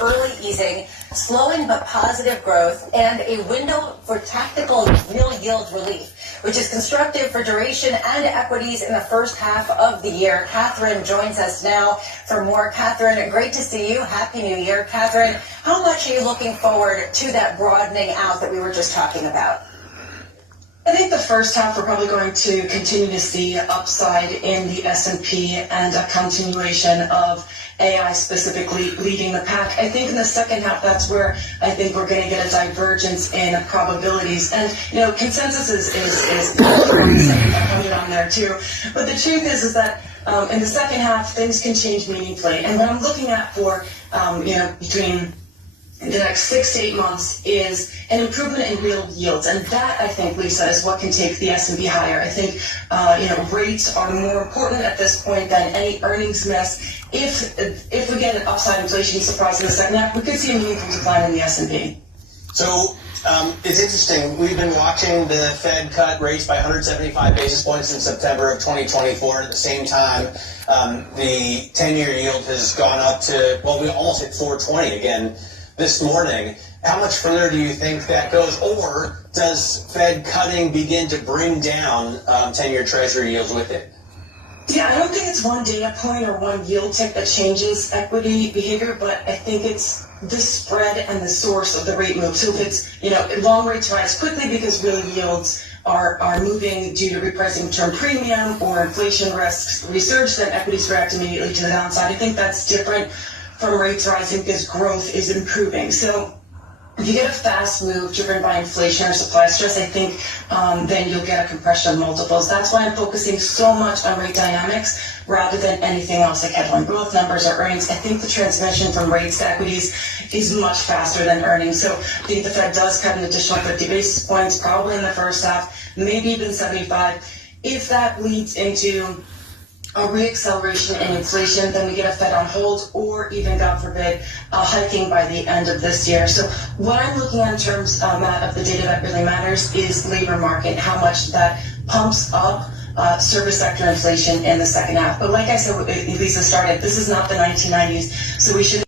early easing, slowing but positive growth, and a window for tactical real yield relief, which is constructive for duration and equities in the first half of the year. Catherine joins us now for more. Catherine, great to see you. Happy New Year. Catherine, how much are you looking forward to that broadening out that we were just talking about? I think the first half we're probably going to continue to see upside in the S&P and a continuation of AI specifically leading the pack. I think in the second half, that's where I think we're going to get a divergence in probabilities. And, consensus is coming on there too. But the truth is that in the second half, things can change meaningfully. And what I'm looking at for, between the next 6 to 8 months is an improvement in real yields. And that, I think, Lisa, is what can take the S&P higher. I think, rates are more important at this point than any earnings miss. If we get an upside inflation surprise in the second half, we could see a meaningful decline in the S&P. So it's interesting. We've been watching the Fed cut rates by 175 basis points in September of 2024. At the same time, the 10-year yield has gone up to, we almost hit 420 again this morning. How much further do you think that goes? Or does Fed cutting begin to bring down 10-year Treasury yields with it? Yeah, I don't think it's one data point or one yield tick that changes equity behavior, but I think it's the spread and the source of the rate move. So if it's, long rates rise quickly because real yields are moving due to repricing term premium or inflation risks resurge, then equities react immediately to the downside. I think that's different from rates rising because growth is improving. So if you get a fast move driven by inflation or supply stress, I think then you'll get a compression of multiples. That's why I'm focusing so much on rate dynamics rather than anything else like headline growth numbers or earnings. I think the transmission from rates to equities is much faster than earnings. So I think the Fed does cut an additional 50 basis points, probably in the first half, maybe even 75. If that leads into a reacceleration in inflation, then we get a Fed on hold, or even, God forbid, hiking by the end of this year. So what I'm looking at in terms, Matt, of the data that really matters is labor market, how much that pumps up service sector inflation in the second half. But like I said, Lisa started, this is not the 1990s, so we should